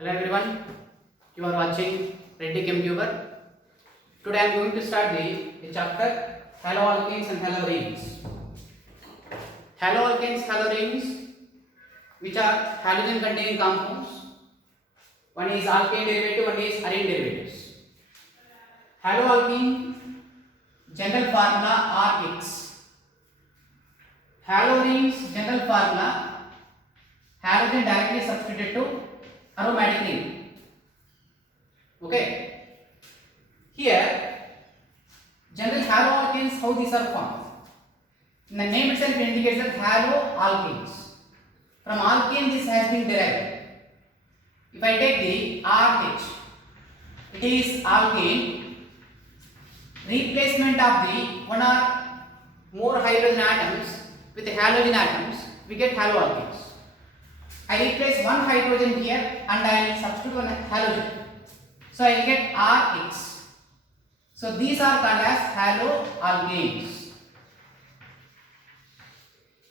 Hello everyone, you are watching Reddy Computer. Today I am going to start the chapter haloalkanes and haloarenes. Haloalkanes, haloarenes, which are halogen containing compounds. One is alkane derivative, one is arene derivatives. Haloalkene general formula RX. Haloarenes general formula halogen directly substituted to aromatic ring. Okay. Here, general haloalkanes, how these are formed? In the name itself indicates that haloalkanes. From alkane, this has been derived. If I take the RH, it is alkane. Replacement of the one or more hydrogen atoms with the halogen atoms, we get haloalkanes. I replace one hydrogen here and I will substitute one halogen. So I will get RH. So these are called as haloalkanes.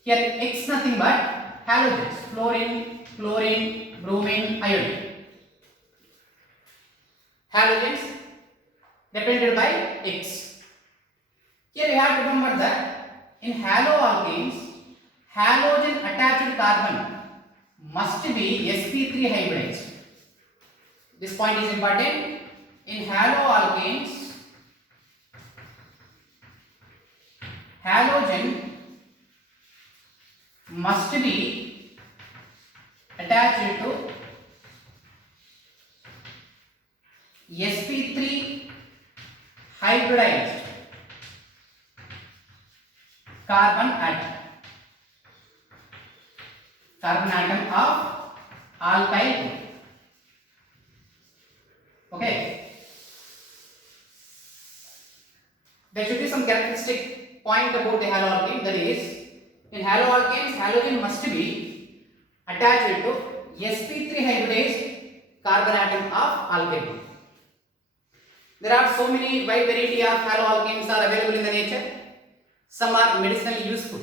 Here X nothing but halogens, fluorine, chlorine, bromine, iodine. Halogens represented by X. Here we have to remember that in haloalkanes, halogen attached carbon must be sp3 hybridized. This point is important. In haloalkanes, halogen must be attached to sp3 hybridized carbon atom. Carbon atom of alkyl group. Okay. There should be some characteristic point about the haloalkane, that is, in haloalkanes, halogen must be attached to sp3 hybridized carbon atom of alkyl group. There are so many wide variety of haloalkanes are available in the nature. Some are medicinally useful.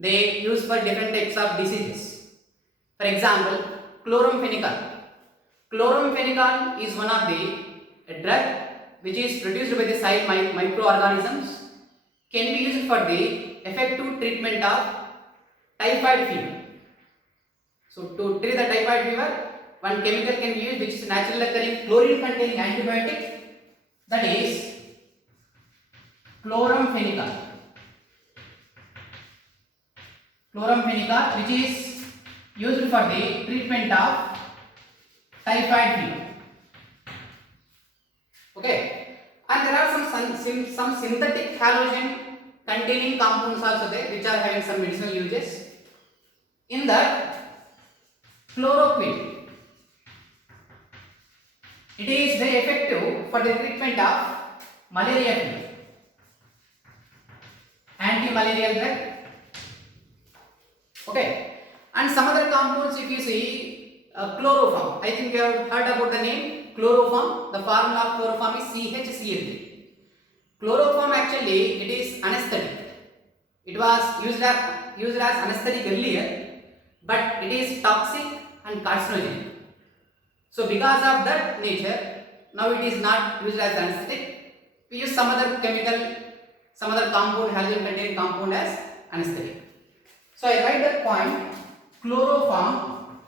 They use for different types of diseases. For example, chloramphenicol. Chloramphenicol is one of the drug which is produced by the soil microorganisms, can be used for the effective treatment of typhoid fever. So to treat the typhoid fever, one chemical can be used which is naturally occurring chlorine containing antibiotic, that is chloramphenicol. Chloramphenicol, which is used for the treatment of typhoid fever. Okay, and there are some synthetic halogen containing compounds also there which are having some medicinal uses. In that, chloroquine, it is very effective for the treatment of malaria fever. Anti-malarial drug. Okay, and some other compounds, if you see chloroform, I think you have heard about the name chloroform. The formula of chloroform is CHCl3. Chloroform actually it is anesthetic. It was used as anesthetic earlier, but it is toxic and carcinogenic. So because of that nature, now it is not used as anesthetic. We use some other chemical, some other compound, halogen containing compound as anesthetic. So I write that point, chloroform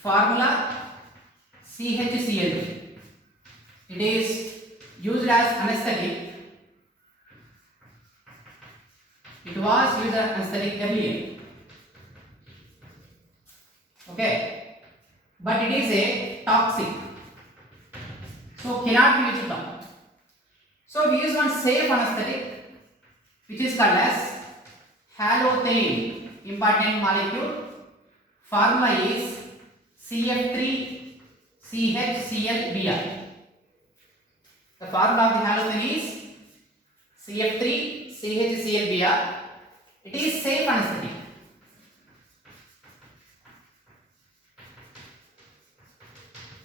formula CHCl3. It is used as anesthetic. It was used as anesthetic earlier. Okay, but it is a toxic, so cannot be used on. So we use one safe anesthetic which is called as halothane. Important molecule. Formula is CF3 CHClBr. The formula of the halothane is CF3 CHClBr. It is safe anesthetic.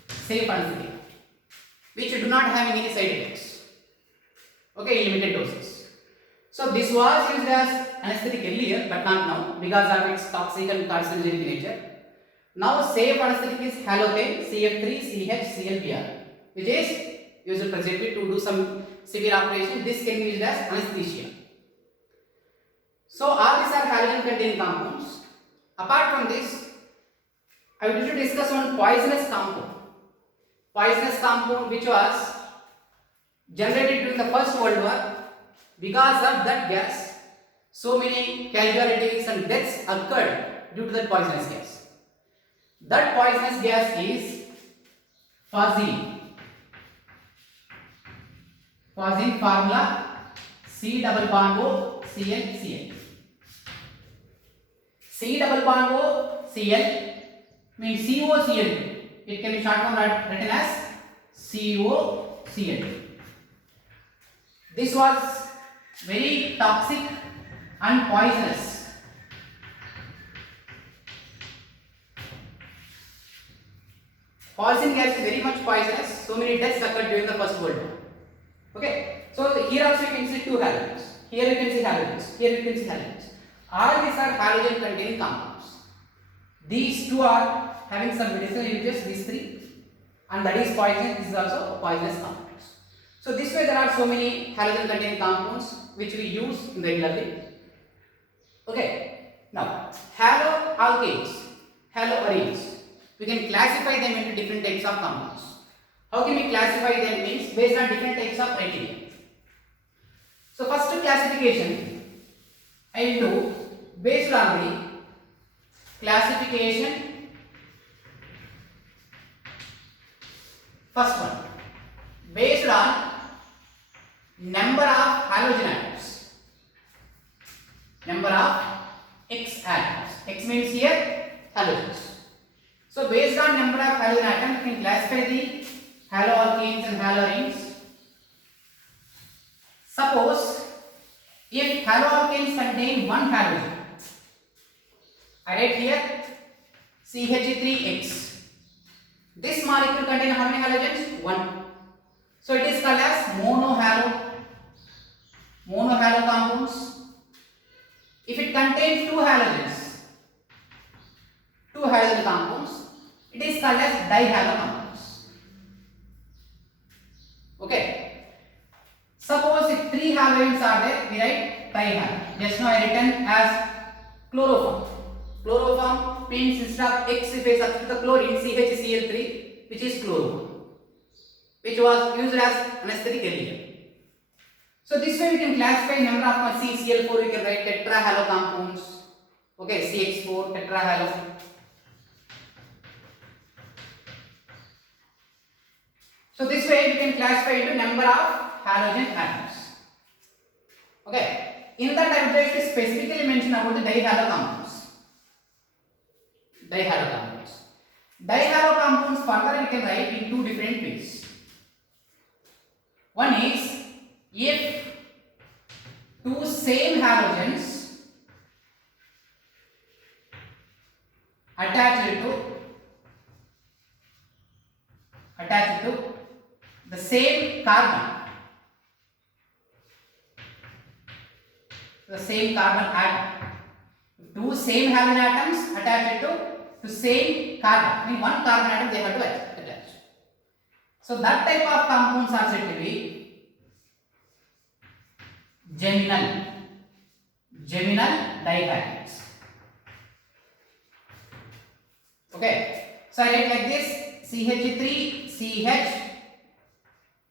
Safe anesthetic, which do not have any side effects. Okay, in limited doses. So this was used as anesthetic earlier, but not now because of its toxic and carcinogenic nature. Now safe anesthetic is halothane CF3CHClBr, which is used presently to do some severe operation. This can be used as anesthesia. So all these are halogen containing compounds. Apart from this, I would like to discuss one poisonous compound. Poisonous compound which was generated during the First World War. Because of that gas, so many casualties and deaths occurred due to that poisonous gas. That poisonous gas is phosgene. Phosgene formula C double bond O Cl Cl. C double bond O Cl means COCl2. It can be short form written as COCl2. This was very toxic and poisonous. Phosgene gas is very much poisonous. So many deaths occurred during the First World War. Okay. So here also you can see two halogens. Here you can see halogens. Here you can see halogens. All these are halogen containing compounds. These two are having some medicinal uses. These three, and that is poison. This is also poisonous compounds. So this way there are so many halogen containing compounds which we use in regularly. Okay. Now haloalkanes, haloarenes. We can classify them into different types of compounds. How can we classify them? Means based on different types of criteria. So first classification I will do based on the classification. First one based on number of halogen atoms. Number of X atoms. X means here halogens. So based on number of halogen atoms, we can classify the haloalkanes and haloarenes. Suppose if haloalkanes contain one halogen, I write here CH3X. This molecule contains how many halogens? 1. So it is called as monohalo compounds. If it contains two halogen compounds, it is called as dihalo compounds. Okay. Suppose if three halogens are there, we write trihalo. Just now I written as chloroform. Chloroform means instead of X if I substitute the chlorine CHCl3, which is chloroform, which was used as anesthetic earlier. So this way we can classify number of CCl4. We can write tetrahalo compounds. Okay, CH4 tetrahalo. So this way we can classify into number of halogen atoms. Okay. In that I would like to specifically mention about the dihalo compounds. Dihalo compounds. Dihalo compounds further we can write in two different ways. One is if two same halogens attached to the same carbon, atom. Two same halogen atoms attached to same carbon. I mean one carbon atom they have to attach. So that type of compounds are said to be geminal dihalides. Okay. So I write like this: CH3, CH,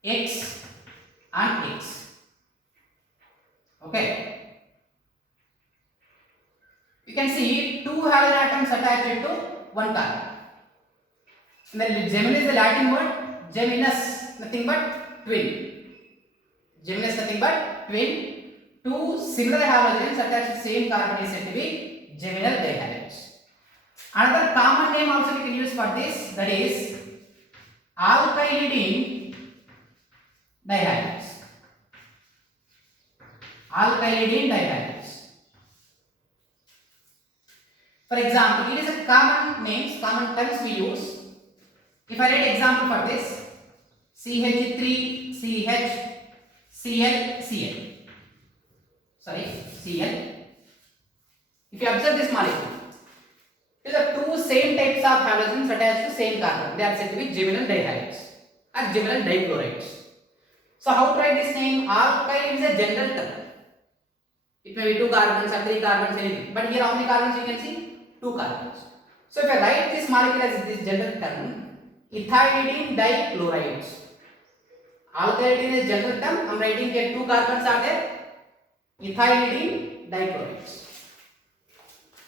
X and X. Okay. You can see two halogen atoms attached to one carbon. And then gemin is the Latin word. Geminus, nothing but twin. Geminus, nothing but twin. Two similar halogens attached to same carbon is said to be geminal dihalides. Another common name also we can use for this, that is alkylidene dihalides. Alkylidene dihalides. For example, it is a common names, common terms we use. If I write example for this, CH3, CH, Cl, Cl. Sorry, Cl. If you observe this molecule, To the two same types of halogens attached to same carbon, they are said to be geminal dihalides or geminal dichlorides. So how to write this name? Alkyl is a general term. It may be 2 carbons or 3 carbons, anything. But here how many carbons you can see? 2 carbons. So if I write this molecule as this general term, ethylene dichlorides. Alkyl is a general term. I am writing here 2 carbons are there. Ethylene dichlorides.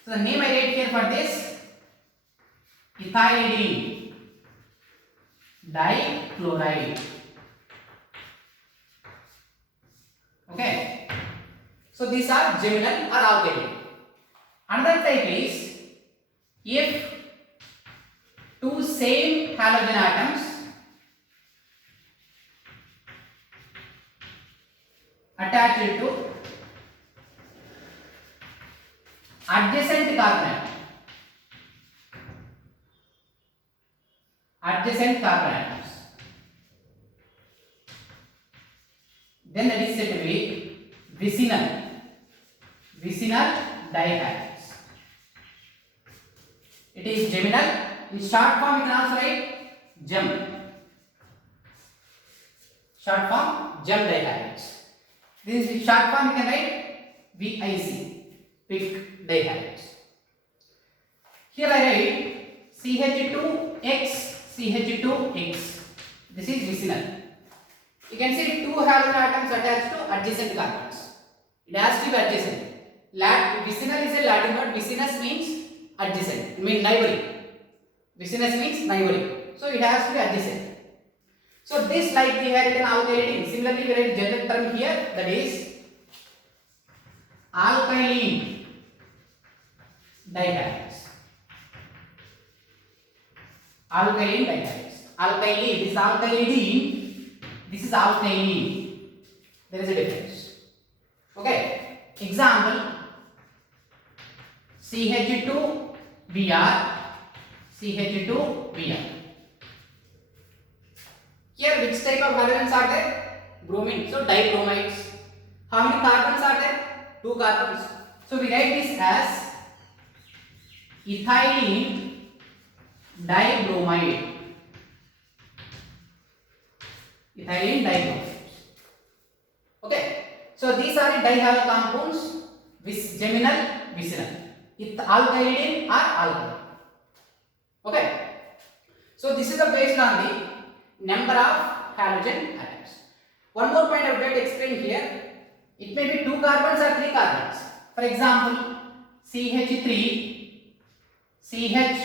So the name I write here for this, ethylene dichloride. Okay. So these are geminal or alkyl. Another type is if two same halogen atoms attached to adjacent carbon atom. Adjacent carbon atoms. Then that is said to be vicinal dihalides. It is geminal. In short form, you can also write gem. Short form, gem dihalides. This is short form, you can write VIC, PIC dihalides. Here I write CH2X, CH2X. This is vicinal. You can see 2 halogen atoms attached to adjacent carbons. It has to be adjacent. Vicinal is a Latin word. Vicinus means adjacent. It means neighboring. Vicinus means neighboring. So it has to be adjacent. So this, like we have written alkyline. Similarly, we write general term here, that is alkyline dihalides. Alkyline dihalides. Alkyline. This is alkylidine. This is alkyline. There is a difference. Okay. Example, CH2Br, CH2Br. Here which type of halogens are there? Bromine. So dibromides. How many carbons are there? 2 carbons. So we write this as ethylene dibromide. Ethylene dibromide. Okay. So these are the dihalo compounds with geminal, vicinal. Alkylidine or alkyl. Okay. So this is based on the number of halogen atoms. One more point I would like to explain here. It may be 2 carbons or 3 carbons. For example, CH3, CH,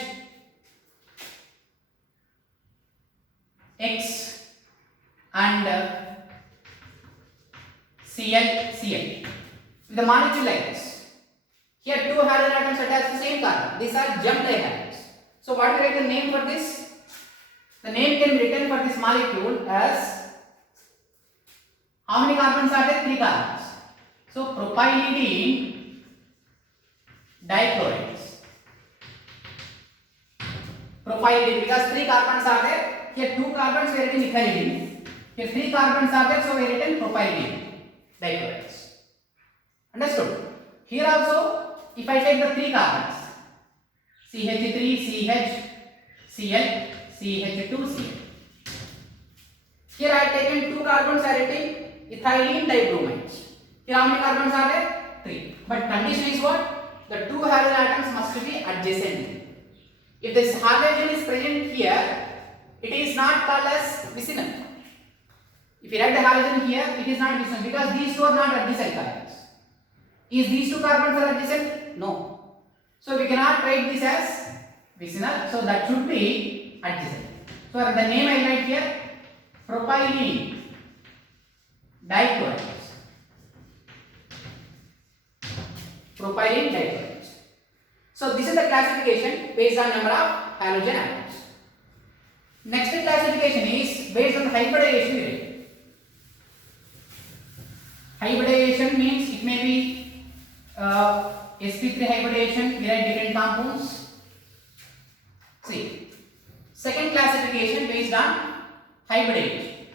X and Cl. The molecule like this. Here 2 halogen atoms attached to the same carbon. These are gem dihalides. So what do we write the name for this? The name can be written for this molecule as, how many carbons are there? 3 carbons. So propylidine dichlorides. Propylidine, because 3 carbons are there. Here 2 carbons we are written ethylene. Here 3 carbons are there, so we are written propylidine dichlorides. Understood? Here also, if I take the 3 carbons, CH3, CH, Cl, CH2, Cl. Here I have taken 2 carbons, I have written ethylene dibromides. Here how many carbons are there? 3. But condition is what? The 2 halogen atoms must be adjacent. If this halogen is present here, it is not called as vicinal. If you write the halogen here, it is not vicinal because these 2 are not adjacent carbons. Is these 2 carbons are adjacent? No. So we cannot write this as vicinal. So that should be adjacent. So the name I write here, propylene dichlorides. Propylene dichlorides. So this is the classification based on number of halogen atoms. Next classification is based on hybridization rate. Hybridization means it may be sp3 hybridization, we write different compounds. See, second classification based on hybridization.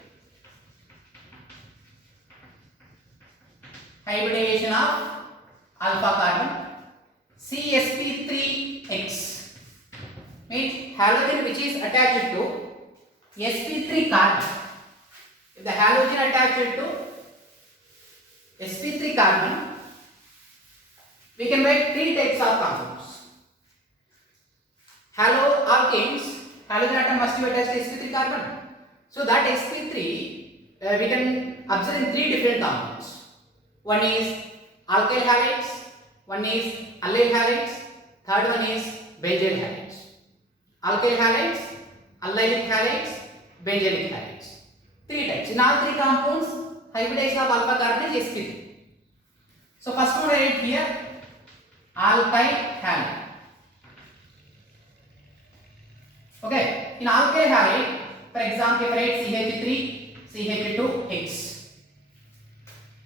Hybridization of alpha carbon, CsP3X. means halogen which is attached to sp3 carbon. If the halogen attached to sp3 carbon, we can write three types of compounds. Haloalkanes, halogen atom must be attached to sp3 carbon. So that sp3 we can observe in three different compounds. One is alkyl halides, one is allyl halides, third one is benzyl halides. Alkyl halides, allylic halides, benzylic halides. Three types. In all three compounds, hybridization of alpha carbon is sp3. So first one I write here, alkyl halide. Okay, in alkyl halide, for example, if I write CH3, CH2X.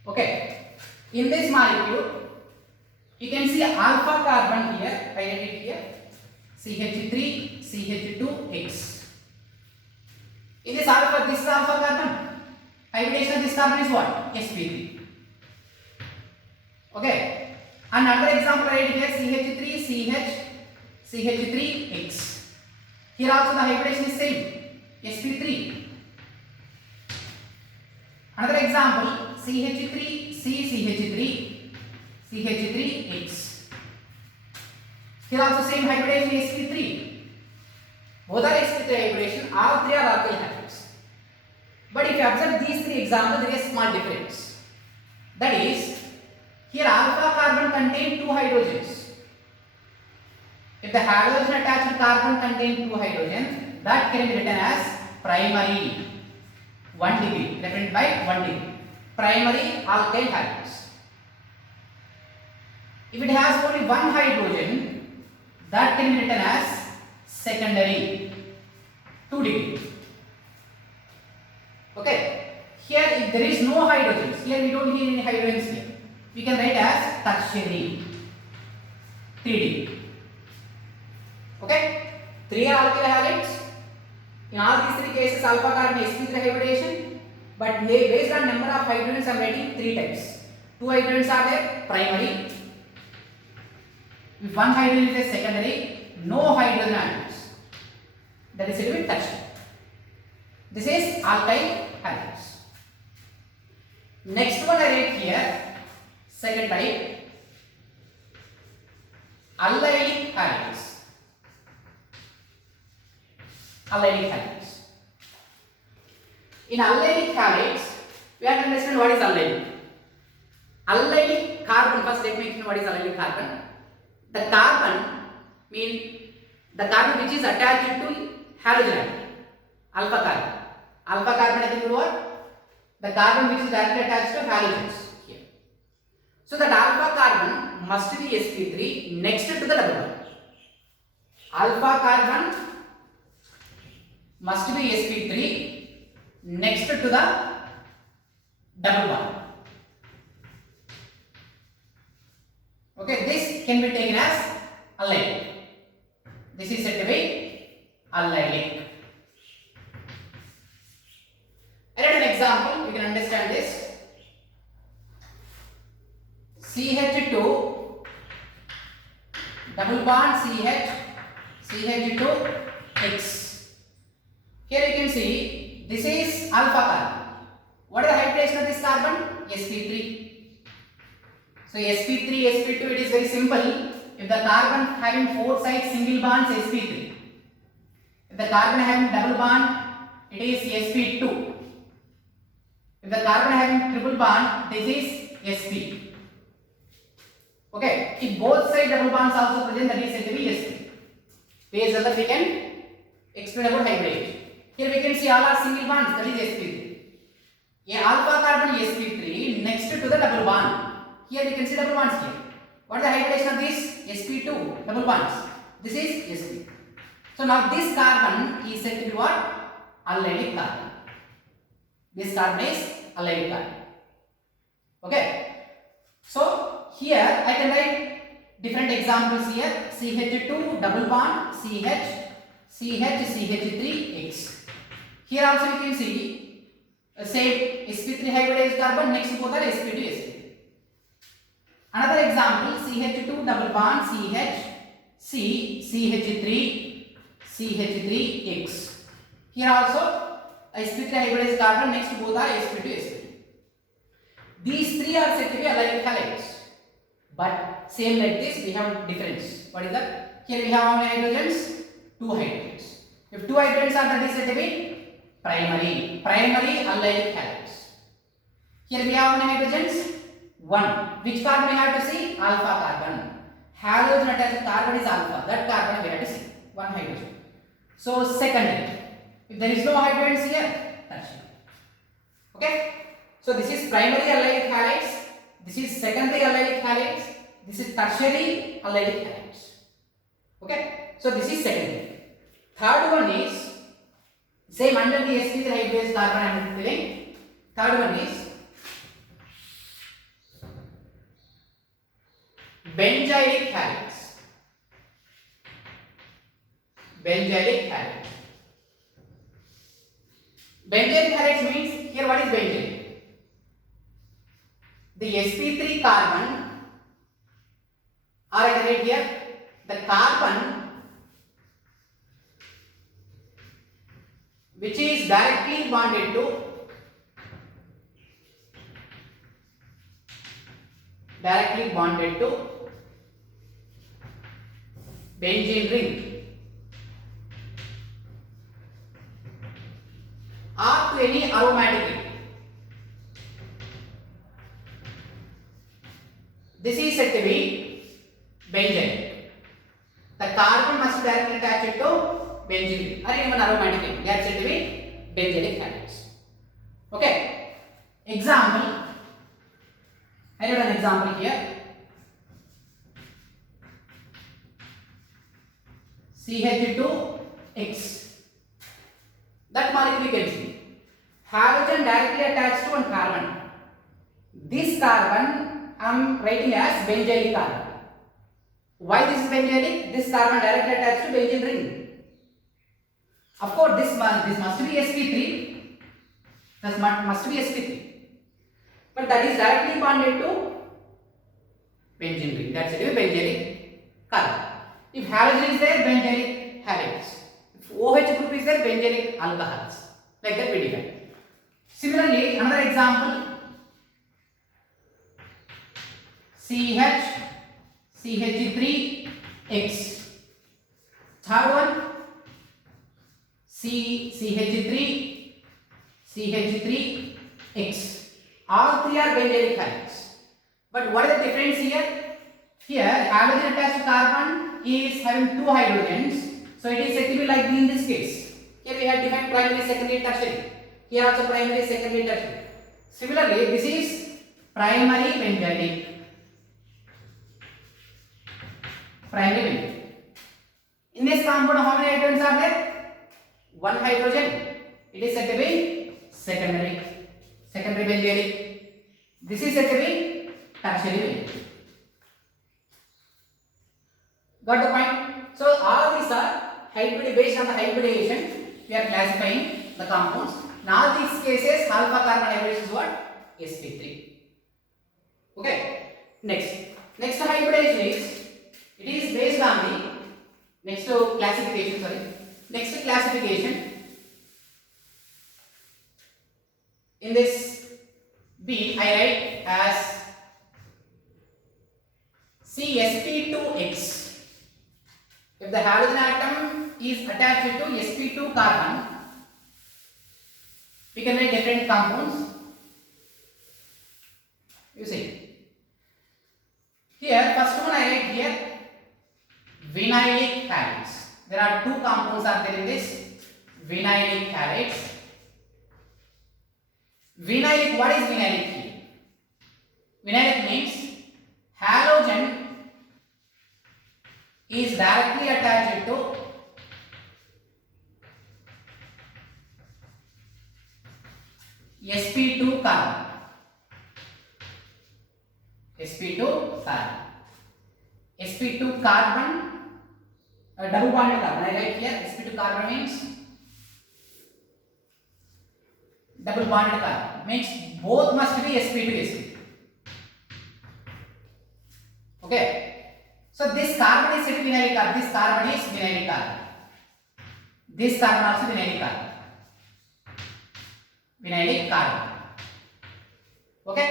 Okay, in this molecule, you can see alpha carbon here. I write it here, CH3, CH2X. In this alpha, this is alpha carbon. Hybridization of this carbon is what? sp3. Okay, another example I write here, CH3, CH, CH3X. Here also the hybridization is same, sp3. Another example, CH3, CH3, CH3X. Here also same hybridization sp3. Both are sp3 hybridization, all three are alkyl halides. But if you observe these three examples, there is a small difference. That is, here alpha carbon contain two hydrogens. If the halogen attached carbon contain two hydrogens, that can be written as primary 1 degree, represented by 1 degree. Primary alkyl halides. If it has only one hydrogen, that can be written as secondary 2 degree. Okay. Here if there is no hydrogens, here we don't need any hydrogens here. We can write as tertiary 3 degree. Okay, three are alkyl halides. In all these three cases, alpha carbon sp3 hybridization, but based on number of hydrogens, I am writing three types. Two hydrogens are there, primary. If one hydrogen is a secondary, no hydrogen atoms. That is said to be tertiary. This is alkyl halides. Next one I write here, second type, allylic halides. Allylic halides. In allylic halides, we have to understand what is allylic. Allylic carbon, first let me explain what is allylic carbon. The carbon means the carbon which is attached to halogen atom, alpha carbon. Alpha carbon is what? The carbon which is directly attached to halogens here. So that alpha carbon must be sp3 next to the double bond. Alpha carbon must be sp3 next to the double bond. Okay, this can be taken as allylic. This is said to be allylic. I write an example, you can understand this. CH2 double bond CH, CH2X. Here you can see this is alpha carbon. What is the hybridization of this carbon? sp3. So sp3, sp2, it is very simple. If the carbon having four sides single bonds, sp3. If the carbon having double bond, it is sp2. If the carbon having triple bond, this is sp. Okay. If both side double bonds also present, that is said to be sp. Based on that we can explain about hybridization. Here we can see all are single bonds, that is sp3. A alpha carbon sp3 next to the double bond. Here we can see double bonds here. What is the hybridization of this? sp2 double bonds. This is sp. So now this carbon is said to be what? Allylic carbon. This carbon is allylic carbon. Okay. So here I can write different examples here. CH2 double bond CH, CH3X. Here also you can see same sp3 hybridized carbon next to both are sp2 sp. Another example, CH2 double bond CH, CH3, CH3X. Here also sp3 hybridized carbon, next both are sp2 sp2. These three are said to be allylic halides, but same like this we have difference. What is that? Here we have how many hydrogens? 2 hydrogens. If 2 hydrogens are, that is said to be primary allylic halides. Here we have how many hydrogens? 1. Which carbon we have to see? Alpha carbon. Halogen attached carbon is alpha. That carbon we have to see. 1 hydrogen. So secondary. If there is no hydrogens here, tertiary. Okay. So this is primary allylic halides. This is secondary allylic halides. This is tertiary allylic halides. Okay. So this is secondary. Third one is same under the sp3 hybridized carbon I am telling. Third one is benzylic halides. Benzylic halides. Benzylic halides means, here what is benzylic? The sp3 carbon, or I can write here, the carbon which is directly bonded to benzene ring or to any aromatic ring. This is said to be benzene. The carbon must directly attach it to benzene ring or even aromatic ring. That is said to be benzylic halides. Okay. Example. I wrote an example here. CH2X. That molecule we can see. Halogen directly attached to one carbon. This carbon I am writing as benzylic carbon. Why this is benzylic? This carbon directly attached to benzene ring. Of course, this must be sp3. This must be sp3. But that is directly bonded to benzene ring. That's it, benzylic carbon. If halogen is there, benzylic halides. If OH group is there, benzylic alcohols. Like that we define. Similarly, another example, CH3X. Third one, CH3X. All three are benzylic halides. But what is the difference here? Here, halogen attached carbon is having 2 hydrogens, so it is said to be like in this case. Here we have defined primary, secondary, tertiary. Here also primary, secondary, tertiary. Similarly, this is primary benzylic. Primary benzylic. In this compound, how many hydrogens are there? 1 hydrogen. It is said to be secondary benzylic. This is said to be tertiary benzylic. Got the point? So all these are based on the hybridization. We are classifying the compounds. In all these cases, alpha carbon hybridization is what? sp3. Okay. Next hybridization is, it is based on the next classification. In this B, I write as CsP2X. If the halogen atom is attached to sp2 carbon, we can write different compounds. You see. Here, first one I write here, vinylic halides. There are 2 compounds are there in this vinylic halides. Vinylic, what is vinylic here? Vinylic means halogen is directly attached to sp2 carbon. sp2 carbon, double bonded carbon. I write here sp2 carbon means double bonded carbon, means both must be sp2 sp2. Okay. So this carbon is vinylic carbon. This carbon is vinylic carbon. This carbon also vinylic carbon. Vinylic carbon. Okay.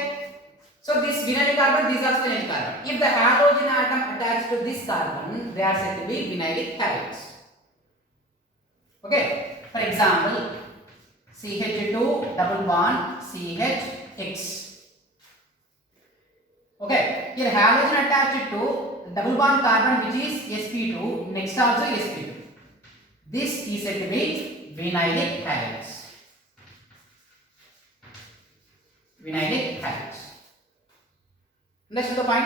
So this vinylic carbon, this is also vinylic carbon. If the halogen atom attached to this carbon, they are said to be vinylic halides. Okay. For example, CH2 double bond CHX. Okay. Here halogen attached to double bond carbon which is sp2. Next also sp2. This is said to be vinylic halides. Vinylic halides. Understood the point?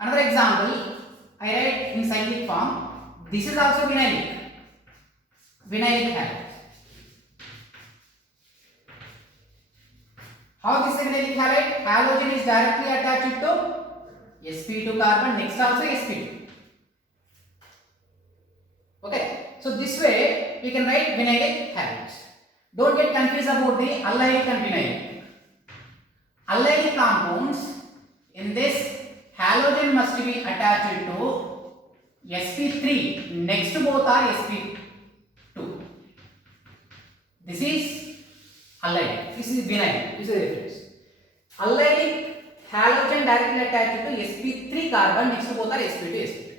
Another example, I write in cyclic form. This is also vinylic. Vinylic halide. How this is vinylic halide? Halogen is directly attached to sp2 carbon. Next also sp2. Okay. So this way we can write vinylic halides. Don't get confused about the allylic and vinylic. Allylic compounds, in this halogen must be attached to sp3. Next both are sp2. This is allylic. This is vinylic. This is the difference. Allylic halogen directly attached to sp3 carbon. Next both are sp2 sp2.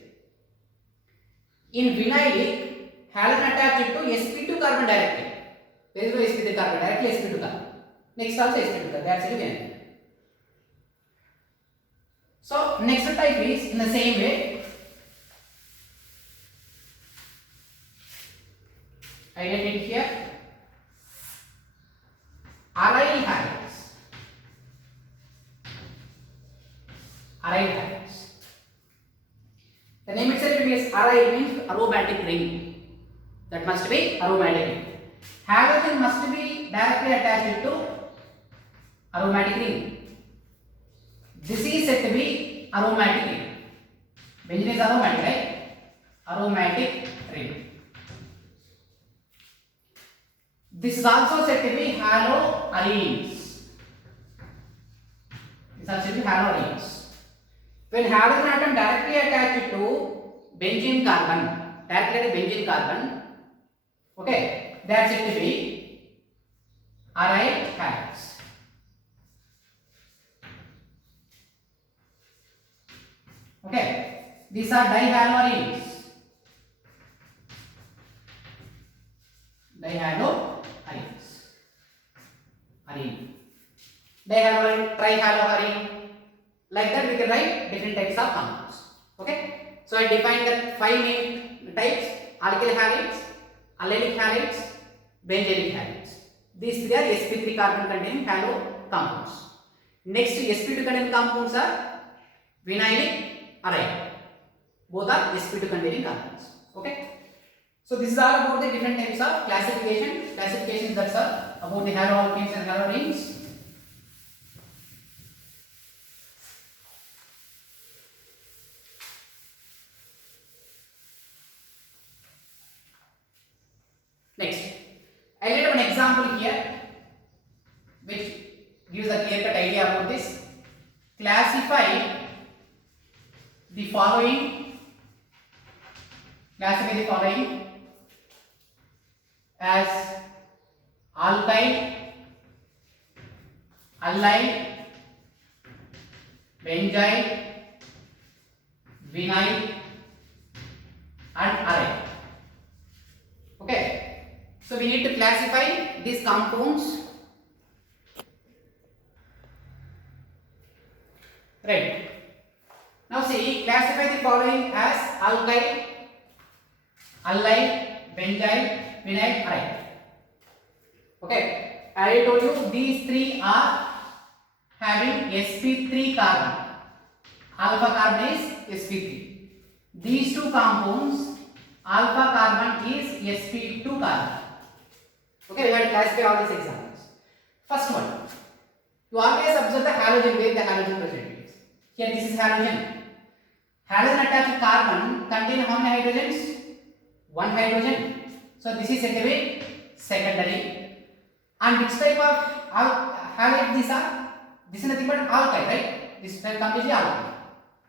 In vinylic, halogen attached to sp2 carbon directly. There is no sp3 carbon, directly sp2 carbon. Next also sp2 carbon. That's it. Vinylic. So next type is in the same way. I get it here. Aryl halides. Aryl halides. The name itself is aryl means aromatic ring. That must be aromatic ring. Halogen must be directly attached to aromatic ring. This is said to be aromatic ring. Benzene is aromatic, right? Aromatic ring. This is also said to be haloarenes. This is also said to be haloarenes. When halogen atom directly attached to benzene carbon, okay, that's said to be aryl halides. Okay, these are dihaloarenes. Dihaloarenes. Arene. Dihaloarene, trihaloarene. Like that we can write different types of compounds. Okay. So I defined the 5 main types: alkyl halides, allylic halides, benzylic halides. These three are sp3 carbon containing halo compounds. Next sp2 containing compounds are vinylic, aryl. Both are sp2 containing compounds. Okay. So this is all about the different types of classification. Classifications, that's all about the haloalkanes and haloarenes. Next, I will give an example here which gives a clear-cut idea about this. Classify the following. As alkyl, allyl, benzyl, vinyl and aryl. Okay. So we need to classify these compounds. Right. Now see, classify the following as alkyl, allyl, benzyl, vinyl, aryl. Okay. I told you these three are having sp3 carbon. Alpha carbon is sp3. These two compounds, alpha carbon is sp2 carbon. Okay, we have to classify all these examples. First one, you always observe the halogen, where the halogen present is. Here this is halogen. Halogen attached to carbon contain how many hydrogens? One hydrogen. So this is said to be secondary. And which type of halide these are? This is nothing but alkyl, right? This is completely alkyl.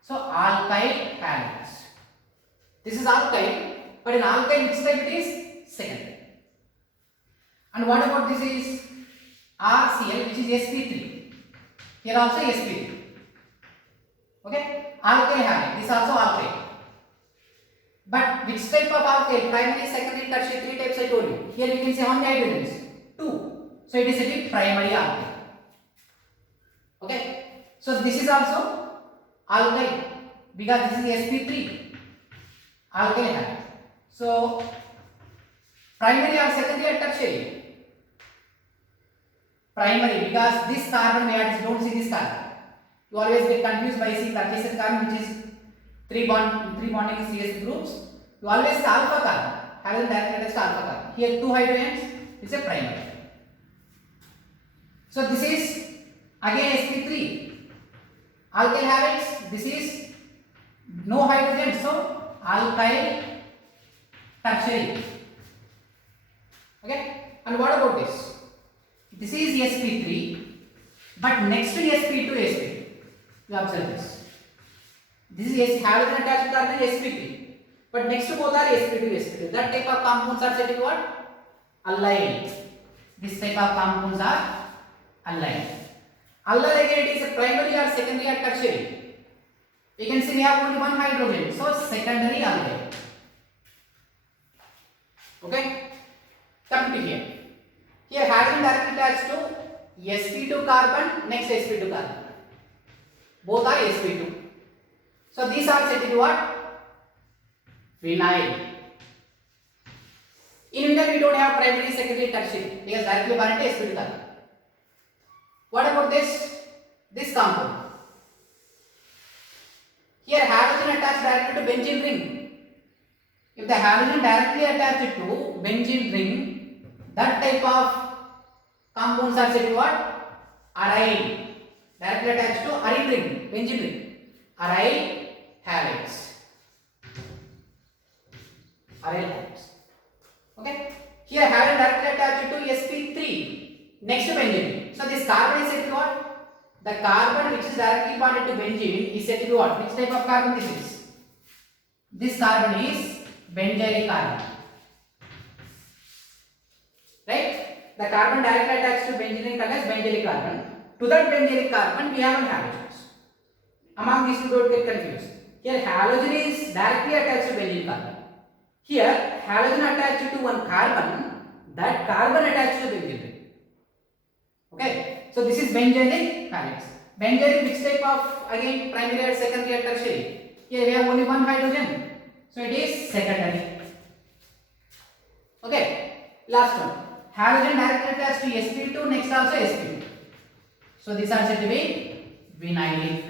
So alkyl halides. This is alkyl, but in alkyl which type it is? Secondary. And what about this is RCl, which is sp3. Here also sp3. Okay, alkyl halide. This also alkyl. But which type of alkyl? Primary, secondary, tertiary, three types I told you. Here we can say how many hydrogens? 2. So it is a primary alkyl. Okay. So this is also alkyl because this is sp3 alkyl halide. So primary or secondary or tertiary? Primary, because this carbon don't see this carbon. You always get confused by seeing the adjacent carbon, which is three bonding CS groups. You always say alpha carbon. Halogen directly attached to alpha carbon. Here 2 hydrogens is a primary. So this is again sp3 alkyl halides. This is no hydrogen, so alkyl tertiary. Okay, and what about this? This is sp3, but next to sp2 sp2. You observe this. This is halogen attached to carbon sp3, but next to both are sp2 sp2. That type of compounds are said to be what? Allyl. This type of compounds are allyl. Allyl again it is a primary or secondary or tertiary. You can see we have only one hydrogen, so secondary allyl. Okay. Come to here. Here halogen directly attached to sp2 carbon, next sp2 carbon. Both are sp2. So these are said to be what? Vinyl. In vinyl we don't have primary, secondary, tertiary because directly bonded to sp2 carbon. What about this compound? Here halogen attached directly to benzene ring. If the halogen directly attached to benzene ring, that type of compounds are said to be what? Aryl. Directly attached to aryl ring, benzene ring. Aryl halides. Aryl halides. Okay. Here halogen directly attached to sp3 next to benzene. So this carbon is said to be what? The carbon which is directly bonded to benzene is said to be what? Which type of carbon this is? This carbon is benzylic carbon. Right? The carbon directly attached to benzene is benzylic carbon. To that benzylic carbon we have halogens. Among these two don't get confused. Here halogen is directly attached to benzene carbon. Here halogen attached to one carbon, that carbon attached to benzene ring. Okay, so this is benzylic halides. Benzylic which type of again primary or secondary or tertiary? Here we have only one hydrogen, so it is secondary. Okay, last one. Halogen directly attached to sp2, next also sp2. So these are said to be vinylic